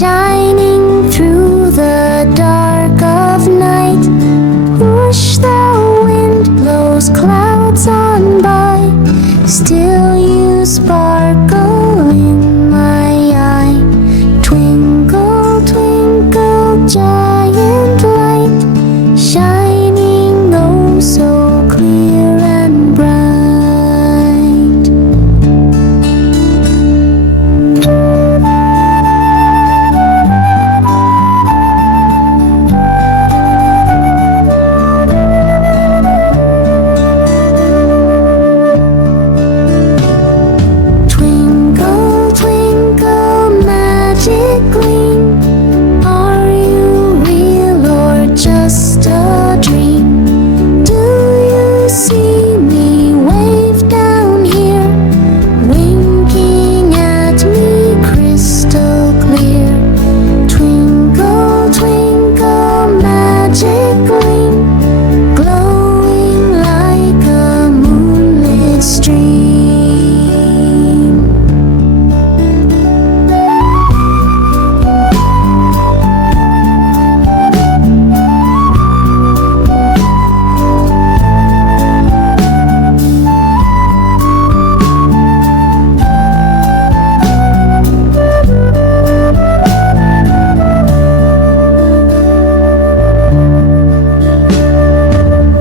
shining through the dark of night. Whoosh, the wind blows clouds on by, still you sparkle in my eye. Twinkle, twinkle, giant light, shining oh so clear and bright. Twinkle, twinkle, magic gleam, are you real or just a dream? Do you see me wave down here, winking at me crystal clear? Twinkle, twinkle, magic gleam, glowing like a moonlit stream.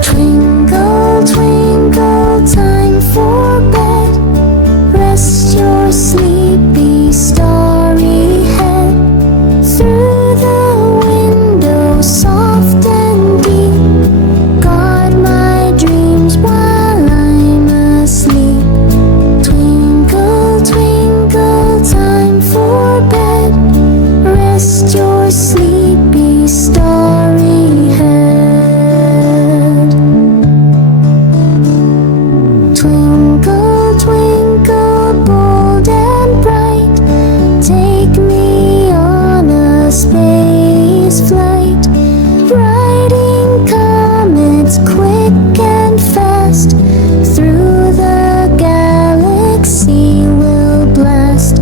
Twinkle, twinkle, time for bed. Rest your sleepy, starry head. Through the window, soft and deep, guard my dreams while I'm asleep. Twinkle, twinkle, time for bed. Rest your sleepy, starry head. Twinkle, twinkle, bold and bright, take me on a space flight. Riding comets quick and fast, through the galaxy we'll blast.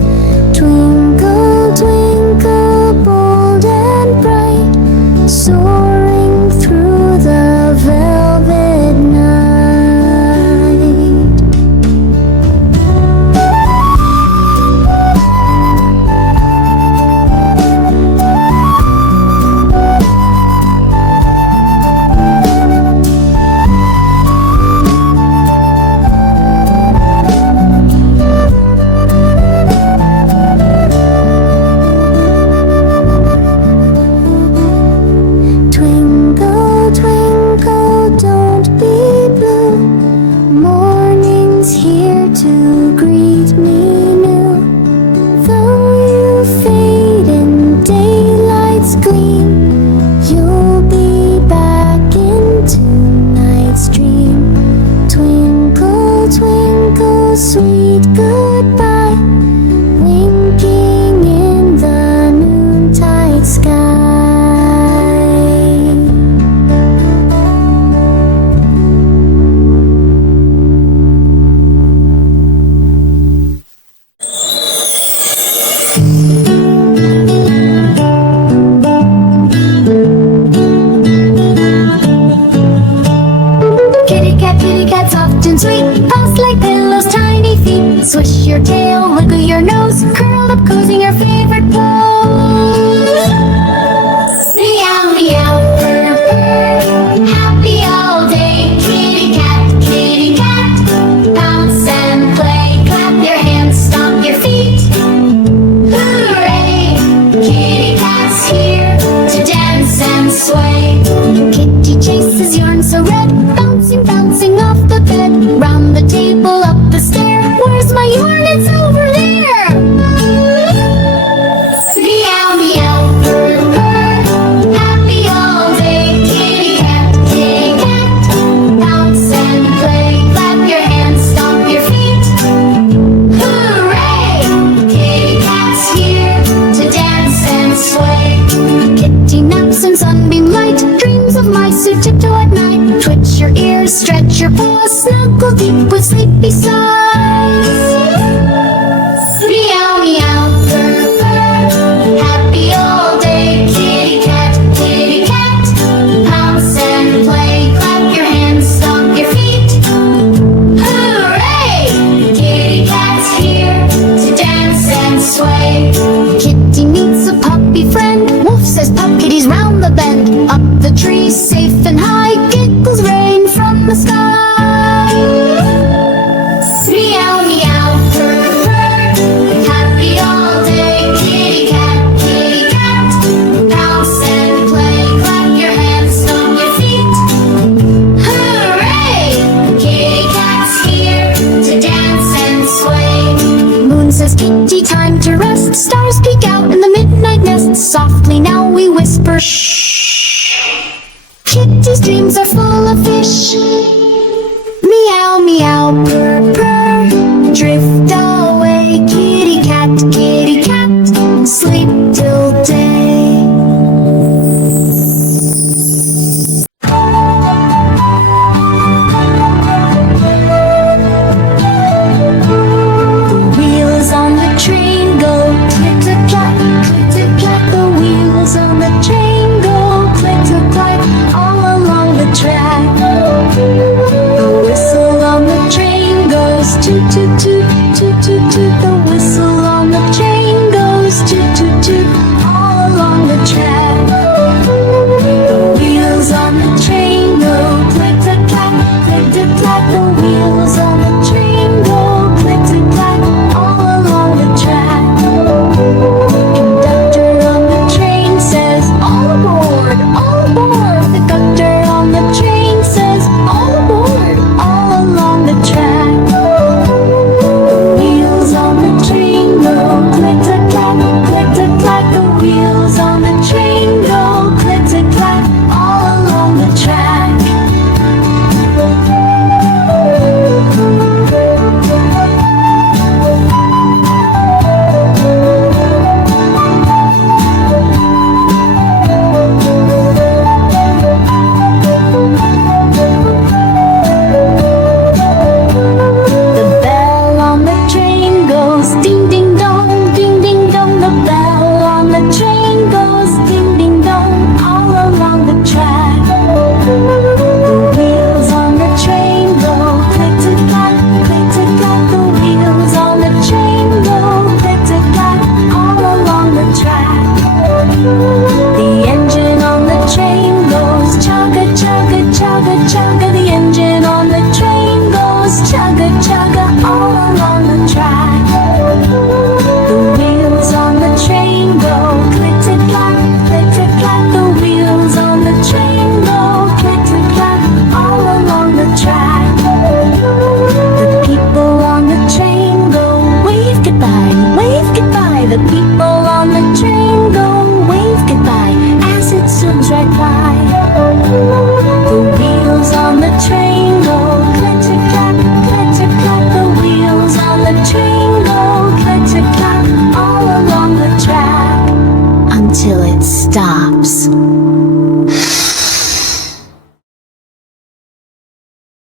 Twinkle, twinkle, bold and bright, soaring through the velvet night. Twinkle, twinkle, don't be blue, morning's here to greet me new. Though you fade in daylight's gleam, you'll be back in tonight's dream. Twinkle, twinkle, sweet goodbye, winking in the noontide sky. Kitty cat, soft and sweet, paws like pillows, tiny feet. Swish your tail, wiggle your nose, curl up, cozy your favorite pose. Meow, meow, purr, purr, happy all day. Kitty cat, bounce and play. Clap your hands, stomp your feet. Hooray! Kitty cat's here to dance and sway. Kitty chases yarn so red, bouncing off the bed, round the table, up the stair. Where's my yarn? It's kitty, time to rest. Stars peek out in the midnight nest. Softly now we whisper, shh. Kitty's dreams are full of fish. Meow, meow, purr, purr. Drift away, kitty cat, sleep till day. The wheels on the train go click-clack, click-clack. The wheels on the train go click-clack all along the track. The whistle on the train goes toot toot toot, toot toot toot. The whistle on the train goes toot toot toot all along the track. The wheels on the train go click-clack, click-clack. The wheels on the train go click-clack all along the track. Conductor on the train says, all aboard, all aboard. The conductor on the train says, all aboard, all along the track. The wheels on the train go click-clack, click-clack. The wheels on the train go click-clack all along the track. The bell on the train goes ding ding dong, ding ding dong. The bell on the train goes ding ding dong all along the track. The wheels on the train go click-clack, click-clack. The wheels on the train go click-clack all along the track. The engine on the train goes chugga chugga chugga chugga. The engine on the train goes chugga chugga all along the track. The wheels on the train go click-clack, click-clack. The wheels on the train go click-clack all along the track. The people on the train go wave goodbye, wave goodbye. The people on the train go wave goodbye as it zooms right by. The wheels on the train go click-clack, click-clack. The wheels on the train go click-clack all along the track until it stops.